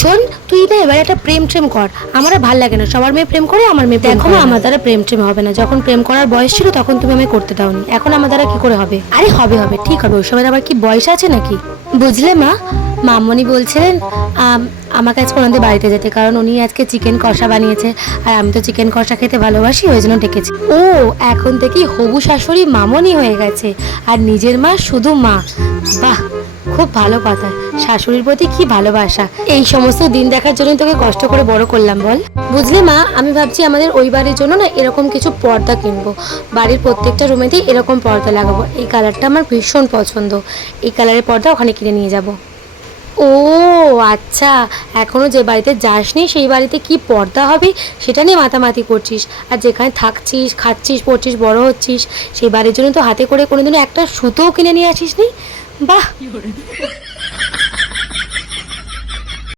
শোন, তুই না এবার একটা প্রেম কর। আমার আর ভাল লাগে না, সবার মেয়ে প্রেম করে, আমার মেয়ে দেখো না, আমার দ্বারা প্রেম হবে না। যখন প্রেম করার বয়স ছিল তখন তুমি আমায় করতে দাওনি, এখন আমার দ্বারা কি করে হবে? আরে হবে হবে, ঠিক হবে। ওই সময় আবার কি বয়স আছে নাকি? বুঝলে মা, মামনি বলছিলেন আমাকে আজকে ওনাদের বাড়িতে যেতে, কারণ উনি আজকে চিকেন কষা বানিয়েছে, আর আমি তো চিকেন কষা খেতে ভালোবাসি, ওই জন্য ডেকেছি। ও, এখন থেকেই হবু শাশুড়ি মামনি হয়ে গেছে, আর নিজের মা শুধু মা। বাহ, খুব ভালো কথা। শাশুড়ির প্রতি কি ভালোবাসা। এই সমস্ত দিন দেখার জন্য তোকে কষ্ট করে বড় করলাম বল। বুঝলি মা, আমি ভাবছি আমাদের ওই বাড়ির জন্য না এরকম কিছু পর্দা কিনবো। বাড়ির প্রত্যেকটা রুমেতেই এরকম পর্দা লাগাবো। এই কালারটা আমার ভীষণ পছন্দ। এই কালারের পর্দা ওখানে কিনে নিয়ে যাব। ও আচ্ছা, এখনো যে বাড়িতে যাসনি সেই বাড়িতে কি পর্দা হবে সেটা নিয়ে মাতামাতি করছিস, আর যেখানে থাকছিস, খাচ্ছিস, পড়ছিস, বড় হচ্ছিস সেই বাড়ির জন্য তো হাতে করে কোনোদিনও একটা সুতোও কিনে নিয়ে আসিস নি। বাহ।